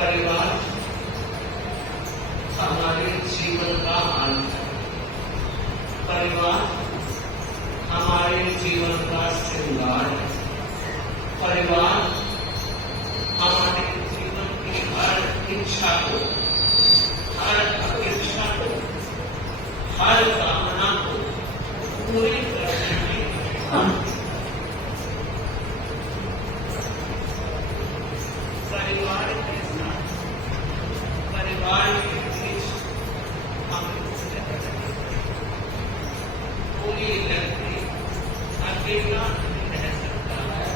परिवार हमारे जीवन का अंत है। परिवार हमारे जीवन का श्रृंगार है। परिवार हमारे जीवन की हर इच्छा को, हर अपेक्षा को, हर कामना को पूरी करने में परिवार के साथ, परिवार के बीच हम कोई व्यक्ति अकेला नहीं रह सकता है।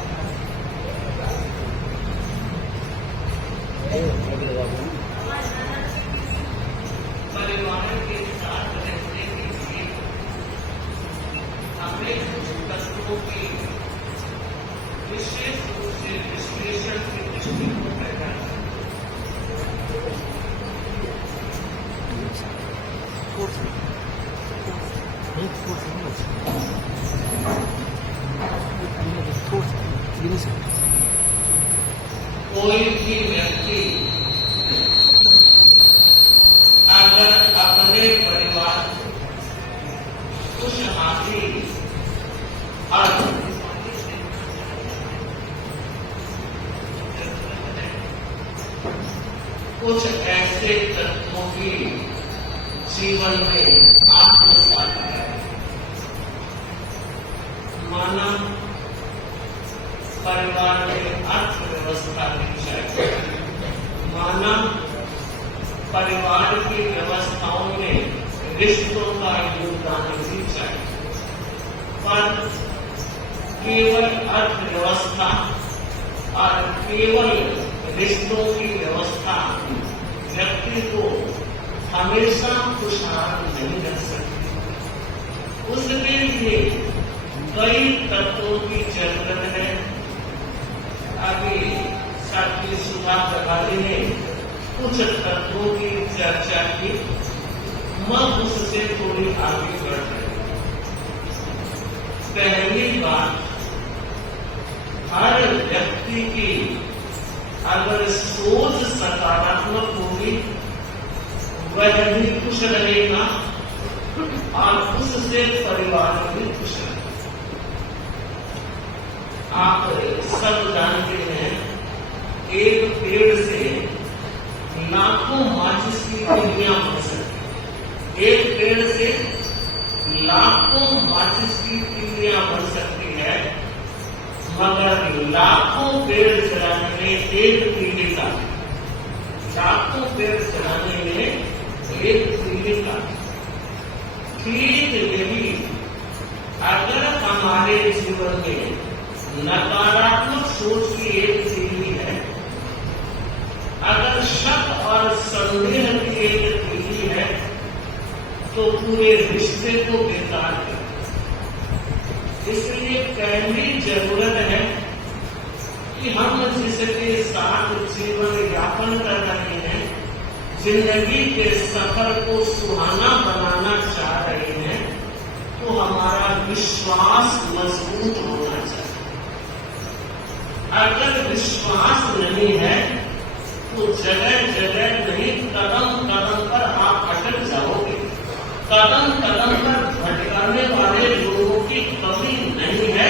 परिवार के साथ रहने के लिए हमें कुछ तत्वों की विशेष रूप से विश्लेषण की दृष्टि को करना है। कोई भी व्यक्ति अगर अपने परिवार खुशहाली और कुछ ऐसे तत्वों की जीवन में आत्मसात है। मानव परिवार में अर्थव्यवस्था की चाहिए। मानव परिवार की व्यवस्थाओं में रिश्तों का योगदान भी चाहिए। पर केवल अर्थव्यवस्था और केवल रिश्तों की व्यवस्था व्यक्ति को हमेशा खुशहाल नहीं रख सकती। उसके लिए कई तत्वों की जरूरत है। अभी साथी सुधा प्रभारी ने कुछ तत्वों की चर्चा की, मैं उससे थोड़ी आगे बढ़ रही हूं। पहली बात, हर व्यक्ति की अगर सोच सकारात्मक होगी वह भी खुश रहेगा और उससे परिवार भी खुश रहेगा। आप सब जानते हैं एक पेड़ से लाखों माचिस की तिल्लियां बन सकती है। एक पेड़ से लाखों माचिस की तिल्लियां बन सकती है, मगर लाखों पेड़ जलाने में एक तीली का, लाखों पेड़ जलाने में एक तीली का। ठीक यही अगर हमारे जीवन में नकारात्मक सोच की एक तीली है, अगर शक और संदेह की एक तीली है, तो पूरे रिश्ते को बेकार कर। इसलिए पहली जरूरत है कि हम जिसके साथ जीवन यापन कर रहे हैं, जिंदगी के सफर को सुहाना बनाना चाह रहे हैं, तो हमारा विश्वास मजबूत होना चाहिए। अगर विश्वास नहीं है तो जगह जगह नहीं, कदम कदम पर आप अटक जाओगे। कदम कदम पर भटकाने वाले लोगों की कमी नहीं है,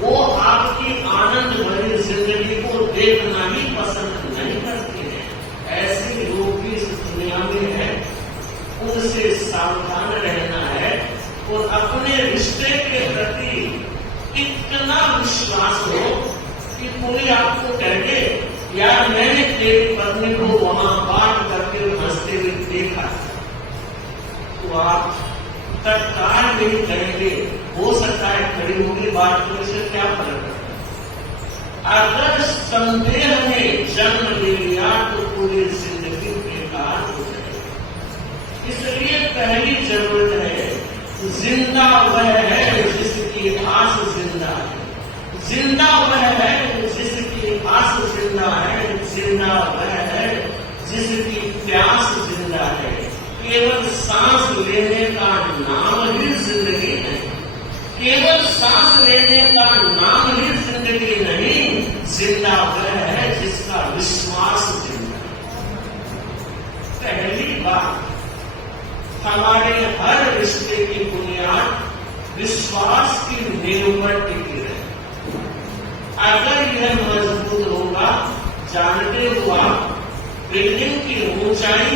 वो आपकी आनंद भरी जिंदगी को देखना ही पसंद नहीं करते हैं। ऐसे लोग भी इस दुनिया में है, उनसे सावधान रहना है और अपने रिश्ते के प्रति इतना विश्वास हो कि कोई आपको कहे यार मैंने तेरी पत्नी को वहां बात करके हंसते हुए देखा, तो आप तत्काल नहीं कहेंगे, हो सकता है खड़ी होगी बात करने से क्या फर्क पड़ता। अगर संदेह ने जन्म ले लिया तो पूरी जिंदगी बेकार हो जाएगी। इसलिए पहली जरूरत है, जिंदा वह है जिसकी आस जिंदा है। जिंदा वह है जिसकी आस जिंदा है। जिंदा वह है जिसकी प्यास जिंदा है। केवल सांस लेने का नाम ही जिंदगी नहीं। केवल सांस लेने का नाम ही जिंदगी नहीं। जिंदा वह है जिसका विश्वास जिंदा है। हमारे हर रिश्ते की बुनियाद विश्वास की नींव पर टिकी है। अगर यह मजबूत होगा, जानते हो आप, बिल्डिंग की ऊंचाई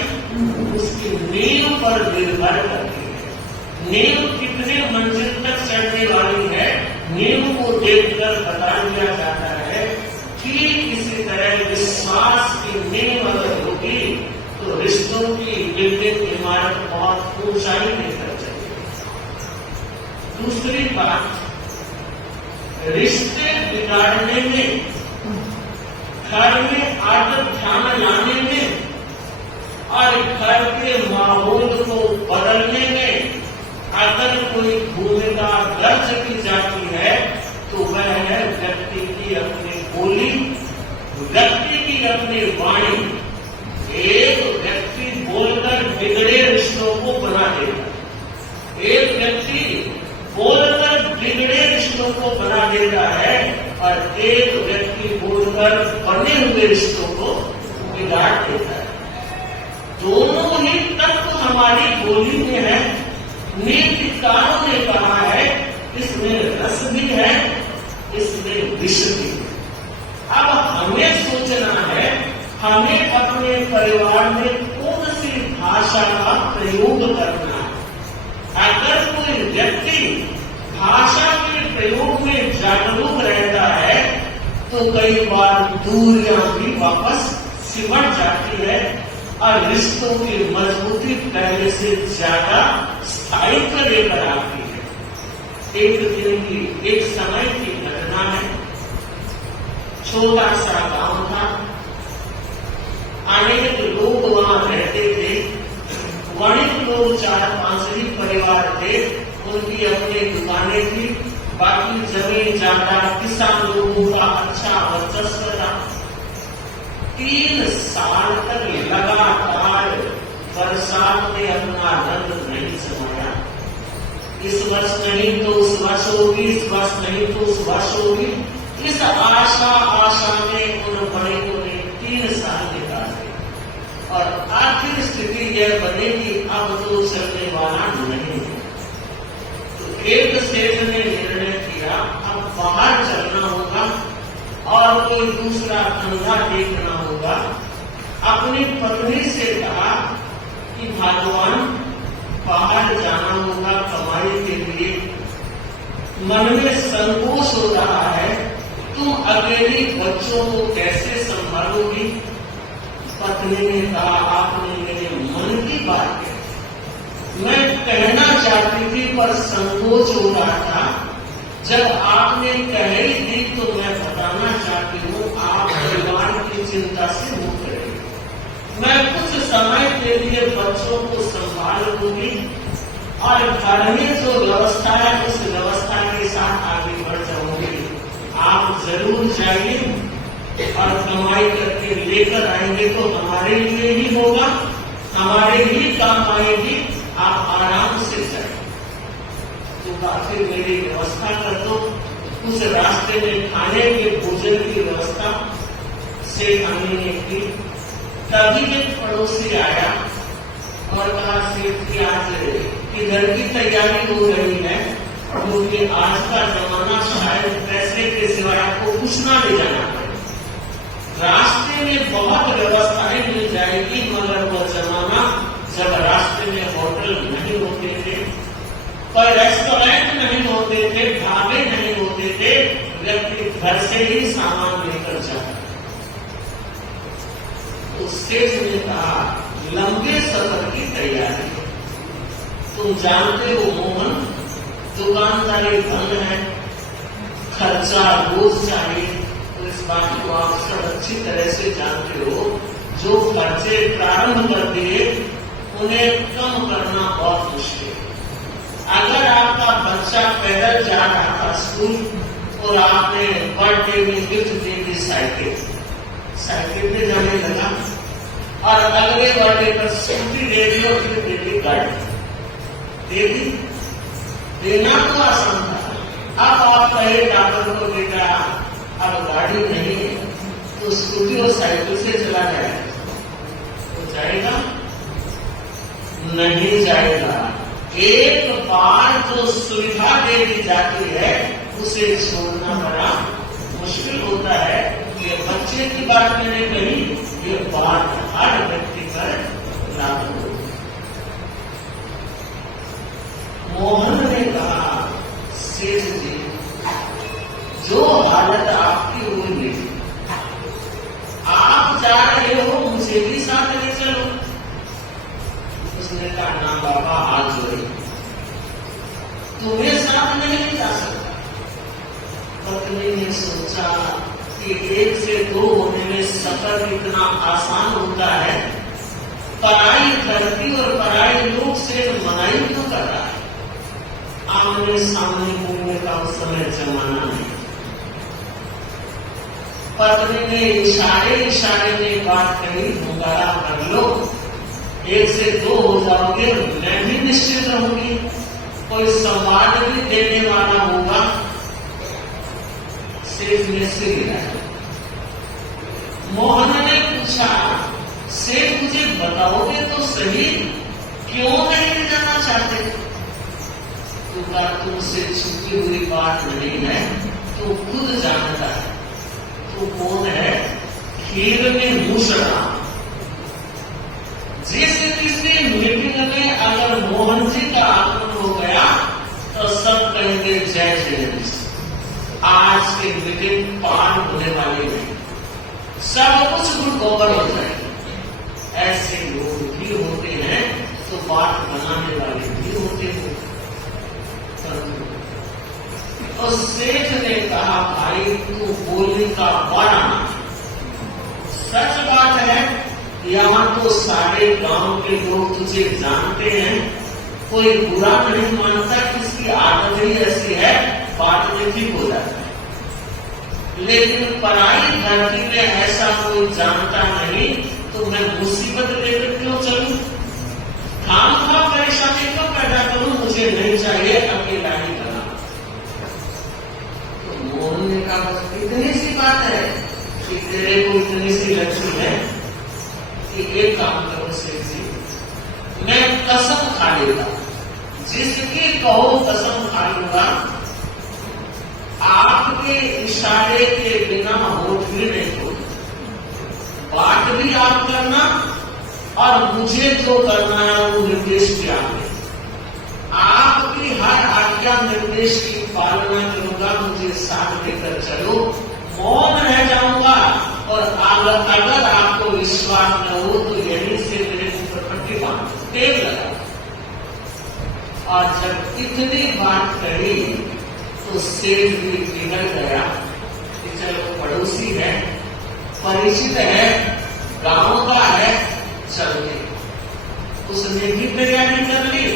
उसकी नींव पर निर्भर करती है। नींव कितने मंजिल तक चढ़ने वाली है, नींव को देखकर बता दिया जाता है कि इसी तरह विश्वास की नींव अगर होगी तो रिश्तों की बिल्डिंग इमारत बहुत ऊंचाई लेकर चलेगी। दूसरी बात, रिश्ते बिगाड़ने में, घर में आदत ध्यान लाने में और घर के माहौल को बदलने में अगर कोई भूमिका दर्ज की जाती है तो वह है व्यक्ति की अपनी बोली, व्यक्ति की अपनी वाणी। एक व्यक्ति बोलकर बिगड़े रिश्तों को बना देगा, एक व्यक्ति बोलकर बिगड़े रिश्तों को बना देता है और एक व्यक्ति बोलकर बने हुए रिश्तों को बिगाड़ देता है। दोनों ही तत्व हमारी बोली में है। नीतिकारों ने कहा है इसमें रस भी है, इसमें विष भी है। अब हमें सोचना है, हमें अपने परिवार में कौन सी भाषा का प्रयोग करना है। अगर कोई व्यक्ति भाषा के प्रयोग में जागरूक रहता है तो कई बार दूरियां भी वापस सिमट जाती है और रिश्तों की मजबूती पहले से ज्यादा स्थायित्व लेकर आती है। एक दिन की, एक समय की घटना है। छोटा सा गांव था, अनेक लोग वहां रहते थे। वणिक लोग 4-5 ही परिवार थे, उनकी अपनी दुकानें थी, बाकी जमीन जायदाद किसान लोगों का अच्छा वर्चस्व था। 3 साल तक लगातार बरसात ने अपना रंग नहीं समाया। इस वर्ष नहीं तो उस वर्ष होगी, इस वर्ष नहीं तो उस वर्ष होगी। इस आशा में उन बड़ों ने 3 साल निकाले और आखिर स्थिति यह बनी कि अब तो चलने वाला नहीं है। तो एक सेठ ने निर्णय किया अब बाहर चलना होगा और कोई दूसरा धंधा देखना होगा। अपनी पत्नी से कहा कि भगवान बाहर जाना होगा कमाई के लिए, मन में संकोच हो रहा है, तुम अकेली बच्चों को कैसे संभालोगी। पत्नी ने कहा आपने मेरे मन की बात कही, मैं कहना चाहती थी पर संकोच हो रहा था। जब आपने कह ही दी तो मैं बताना चाहती हूँ आप परिवार की चिंता से मुक्त रहिए। मैं कुछ समय के लिए बच्चों को संभाल दूंगी और घर में जो व्यवस्था है उस व्यवस्था के साथ आगे बढ़ जाऊंगी। आप जरूर जाइए और कमाई करके लेकर आएंगे तो हमारे लिए ही होगा, हमारे ही काम आएगी। आप आराम से जाइए, तो आखिर मेरी व्यवस्था कर दो। उस रास्ते में खाने के भोजन की व्यवस्था सेठ अमी ने की। तभी एक पड़ोसी आया और कहा सेठ की आज इधर की तैयारी हो रही है क्योंकि आज का जमाना शायद पैसे के सिवाय आपको कुछ ना ले जाना पड़े। रास्ते में बहुत व्यवस्थाएं मिल जाएगी मगर वह जमाना जब रास्ते में होटल नहीं होते थे, कोई रेस्टोरेंट नहीं होते थे, ढाबे नहीं होते थे, व्यक्ति घर से ही सामान लेकर जाता। तो सेठ ने कहा लंबे सफर की तैयारी, तुम जानते हो मोहन दुकानदारी बंद है, खर्चा रोज चाहिए। तो इस बात को आप सब अच्छी तरह से जानते हो। जो खर्चे प्रारंभ कर दिए उन्हें कम करना बहुत मुश्किल है। अगर आपका बच्चा पैदल जा रहा था स्कूल और आपने बर्थडे में गिफ्ट दे दी साइकिल पे जाने लगा और अगले बर्थडे पर स्कूटी दे दी और फिर दे दी गाड़ी दे दी। देना तो आसान था। अब आप कहे डॉक्टर को बेटा अब गाड़ी नहीं है तो स्कूटी और साइकिल से चला जाएगा तो जाएगा नहीं जाएगा। एक बार जो सुविधा दे दी जाती है उसे छोड़ना बड़ा मुश्किल होता है। ये बच्चे की बात मैंने कही, ये बात हर व्यक्ति पर लागू होती है। मोहन ने कहा, सेठ जी जो हालत आपकी हुई है, आप जा रहे हो, मुझे भी साथ ले चलो। उसने कहा, ना बाबा, हाथ जोड़े, तुम्हें साथ नहीं जा सकता। पत्नी ने सोचा कि 1 से 2 होने में सफर इतना आसान होता है, पराई धरती और पराई लोग से मनाई क्यों कर रहा है। आमने सामने घूमने का उस समय जमाना नहीं। पत्नी ने इशारे में बात कही, मुंगारा कर लो, 1 से 2 हो जाओगे, मैं भी निश्चित रहूंगी, कोई संवाद भी देने वाला होगा। सेठ ने सिर हिलाया। मोहन ने पूछा, सेठ मुझे बताओगे तो सही, क्यों नहीं जाना चाहते। तुमसे छुपी हुई बात नहीं है, तू खुद जानता है। तू कौन है? खीर में मूसड़ा। जिस किसी मीटिंग में अगर मोहन जी का आगमन हो गया तो सब कहेंगे जय जय। आज की मीटिंग पान होने वाली है, सब कुछ गोबर हो जाएगा। ऐसे लोग भी होते हैं तो बात बनाने वाले भी होते हैं। तो सेठ ने कहा, भाई तू बोलने का बड़ा, सच बात है, यहाँ तो सारे गांव के लोग तुझे जानते हैं, कोई बुरा नहीं मानता, किसकी आदत ही ऐसी है, बात में ठीक हो जाता है। लेकिन पराई धरती में ऐसा कोई जानता नहीं, तो मैं मुसीबत लेकर क्यों चलूं, खामखा परेशानी क्यों पैदा करूं, मुझे नहीं चाहिए, अकेला ही करना। तो मोहन ने कहा, बस इतनी सी बात है कि तेरे को इतनी सी लगती है कि एक काम करो सेठ जी, मैं कसम खा लेगा, जिसकी कहो कसम खा लूंगा, आपके इशारे के बिना होठ भी नहीं खोलूंगा, बात भी आप करना और मुझे जो करना है वो निर्देश भी आपने, आपकी हर आज्ञा निर्देश की पालना करूंगा, मुझे साथ लेकर चलो, मौन रह जाऊंगा। और अगर आपको विश्वास न हो तो यहीं से मेरे ऊपर पट्टी बांध, तेल लगा। और जब इतनी बात कही तो सेठ भी पिघल गया कि चलो पड़ोसी है, परिचित है, गांव का है, चलते। उसने भी तैयारी कर ली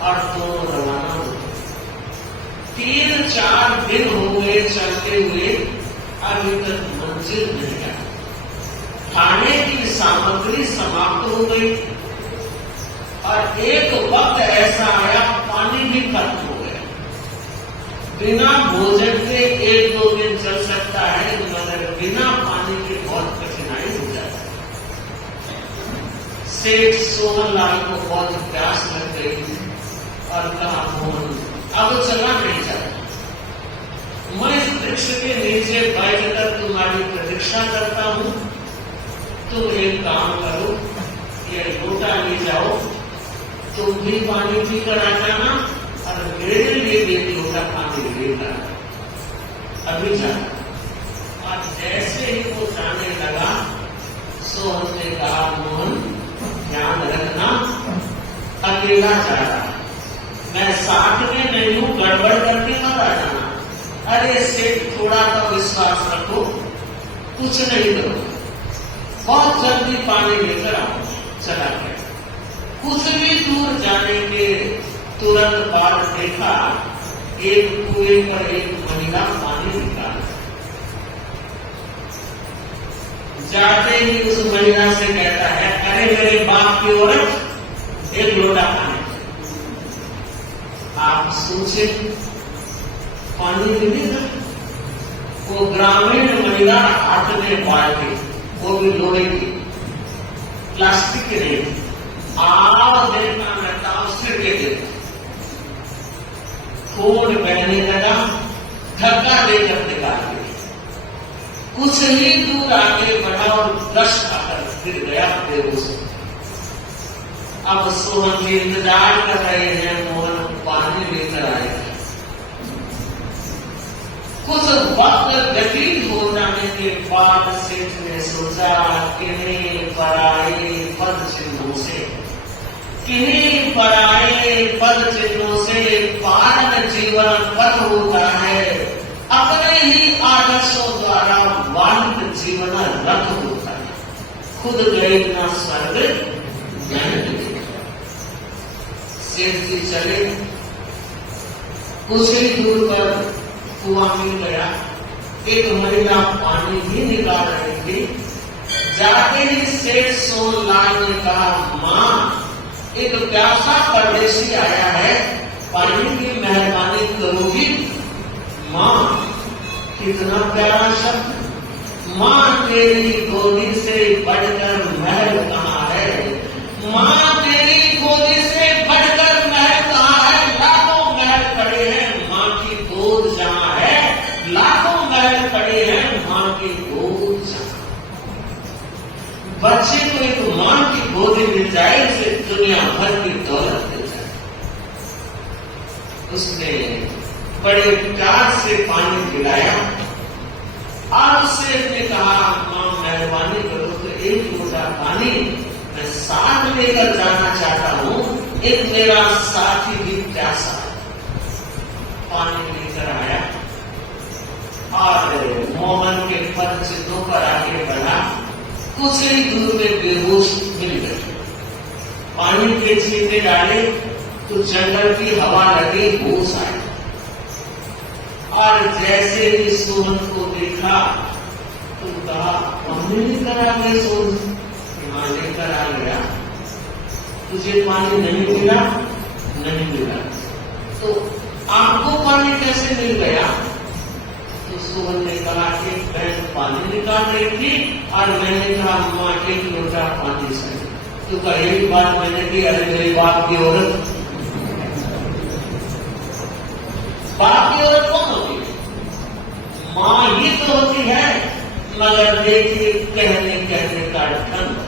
और दोनों रवाना हो गए। 3-4 दिन हो गए चलते हुए, अभी तक मंजिल नहीं आया। खाने की सामग्री समाप्त हो गई और एक वक्त ऐसा आया, पानी भी खत्म हो गया। बिना भोजन के 1-2 दिन चल सकता है, मगर बिना पानी के बहुत कठिनाई हो जाती है। सेठ सोहनलाल को बहुत प्यास लग गई और कहा, मोहन अब चला नहीं जाता, मैं इस वृक्ष के नीचे बैठकर तुम्हारी प्रतीक्षा करता हूं, तुम एक काम करो, ये लोटा ले जाओ, तुम भी पानी पीकर आ जाना और मेरे लिए एक लोटा पानी लेकर अभी जाना। और जैसे ही वो जाने लगा, सोहन ने कहा, मोहन ध्यान रखना, अकेला जा रहा, मैं साथ में नहीं हूं, गड़बड़ करके मत आ जाना। अरे सेठ थोड़ा सा विश्वास रखो, कुछ नहीं करो, बहुत जल्दी पानी लेकर आओ। चला गया। कुछ भी दूर जाने के तुरंत बाद देखा, एक कुएं पर एक महिला पानी निकाल, जाते ही उस महिला से कहता है, अरे मेरे बाप की औरत, एक लोटा पानी। आप सोचे पानी मिलेगा? वो ग्रामीण महिला हाथ में बाल्टी, वो भी लोहे की, प्लास्टिक की नहीं, आवाज देता रहता और सिर के देता, खून बहने लगा, धक्का देकर निकाल दिया। कुछ ही दूर आगे बढ़ा और दश खाकर गिर गया बेहोश। अब सोहन जी इंतजार कर रहे हैं, मोहन पानी लेकर आएगा। कुछ वक्त व्यतीत हो जाने के बाद सेठ ने सोचा, किन्हीं पराए पद चिन्हों से, किन्हीं पराए पद चिन्हों से पालन जीवन पथ होता है, अपने ही आदर्शों द्वारा वाणित जीवन रथ होता है। खुद गए न स्वर्ग ज्ञान। सेठ जी चले, कुछ ही दूर पर कुआं मिल गया। एक महिला पानी भी निकाल रही थी। जाते ही सेठ सोनलाल ने कहा, माँ, एक प्यासा परदेशी आया है, पानी की मेहरबानी करोगी? माँ, कितना प्यारा शब्द। माँ तेरी गोदी से बढ़कर महल कहाँ है? माँ तेरी गोदी से बढ़कर महल कहाँ है? लाखों महल खड़े हैं, माँ की गोद जहाँ है, लाखों महल खड़े हैं, माँ की गोद जहाँ। बच्चे को एक माँ की गोदी मिल जाए, उसे दुनिया भर की दौलत मिल जाए। उसने बड़े प्यार से पानी पिलाया। आज से ने कहा, माँ मेहरबानी करो तो एक लोटा पानी मैं साथ लेकर जाना चाहता हूँ, एक मेरा साथी भी प्यासा। पानी लेकर आया और मोहन के पद चिन्हों पर आगे बढ़ा। कुछ ही दूर में बेहोश मिल गए। पानी के छींटे डाले तो जंगल की हवा लगी, होश आया। और जैसे ही सोहन को देखा तो कहा, हमने लेकर आ गए सोहन। यहाँ लेकर आ गया, तुझे पानी नहीं मिला? नहीं मिला। तो आपको पानी कैसे मिल गया? तो सोहन ने कहा कि बहन पानी निकाल रही थी और मैंने कहा, माँ एक लोटा पानी से। तो कहा, एक बात मैंने की, अरे मेरी बाप की औरत। बाप की औरत कौन होती है? माँ ही तो होती है। मगर देखिए, कहने कहने का ढंग।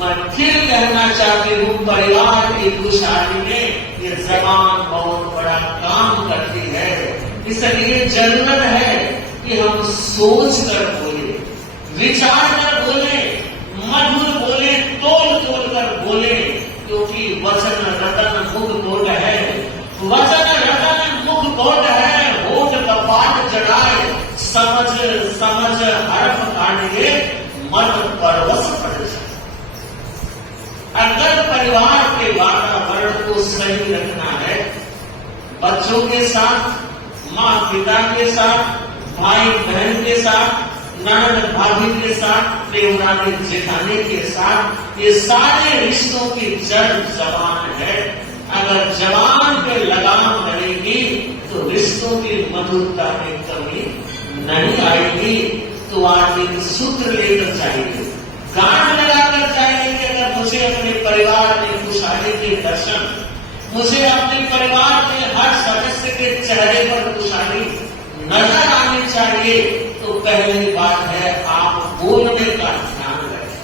मैं फिर कहना चाहती हूँ, परिवार की खुशहाली में ये जबान बहुत बड़ा काम करती है। इसलिए जरूरत है कि हम सोच कर बोले, विचार कर बोले, मधुर बोले, तोल तोल कर बोले, क्योंकि वचन रतन मुख बोल है। वचन रतन मुख बोल है, होठ कपाट जड़ाए, समझ समझ हरफ काटिए, मन परवश पड़ जाए। अगर परिवार के वातावरण को सही रखना है, बच्चों के साथ, माँ पिता के साथ, भाई बहन के साथ, ननद भाभी के साथ, देवरानी जेठानी के साथ, ये सारे रिश्तों की जड़ जबान है। अगर जबान पे लगाम बनेगी तो रिश्तों की मधुरता में कमी नहीं आएगी। तो आज एक सूत्र लेकर जाएंगे, गांठ लगाकर जाएंगे। अगर मुझे अपने परिवार में खुशहाली के दर्शन, मुझे अपने परिवार के हर सदस्य के चेहरे पर खुशहाली नजर आनी चाहिए, तो पहली बात है आप बोलने का ध्यान रखें।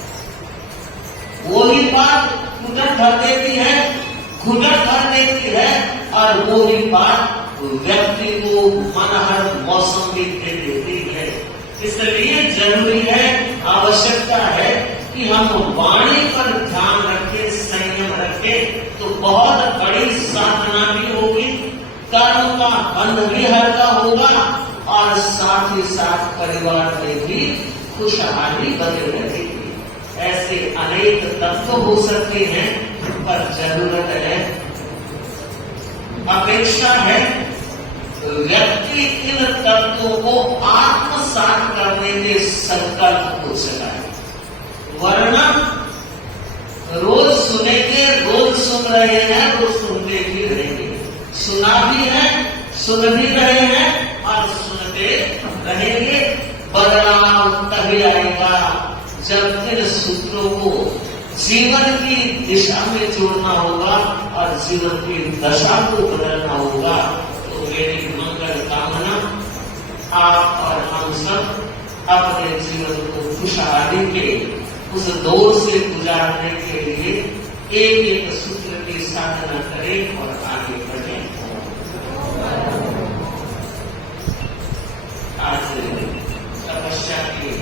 वही बात घुटन भर देती है, घुटन भर देती है, और वो भी बात व्यक्ति को मन हर मौसम भी दे देती है। इसलिए जरूरी है, आवश्यकता है कि हम वाणी पर ध्यान रखें, संयम रखें, तो बहुत बड़ी साधना भी होगी, कर्म का बंध भी हल्का होगा, और साथ ही साथ परिवार में भी खुशहाली बनी रहेगी। ऐसे अनेक तत्व हो सकते हैं, पर जरूरत है, अपेक्षा है, व्यक्ति इन तत्वों को आत्मसात करने के संकल्प को चलाए। वरना रोज सुनेंगे, रोज सुन रहे हैं, रोज सुनते भी रहेंगे, सुना भी है, सुन भी रहे हैं और सुनते रहेंगे। बदलाव तभी आएगा जब इन सूत्रों को जीवन की दिशा में जोड़ना होगा और जीवन की दशा को बदलना होगा। तो मेरी मंगल कामना आप और हम सब अपने जीवन को खुशहाली के उस दौर से गुजारने के लिए एक एक सूत्र की साधना करें और आगे बढ़ें। आज तपस्या की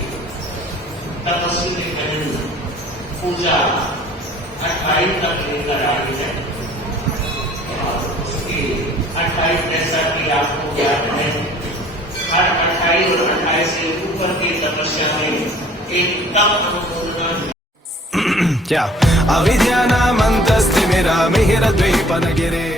तपस्वी बहन पूजा 28 तक लेकर आई है और उसकी 28 जैसा कि आपको ज्ञात है, हर 28 और 28 से ऊपर की तपस्या में एक तप अनुमोदना अविद्यानामन्तस्तिमिरमिहिरद्वीपनगिरे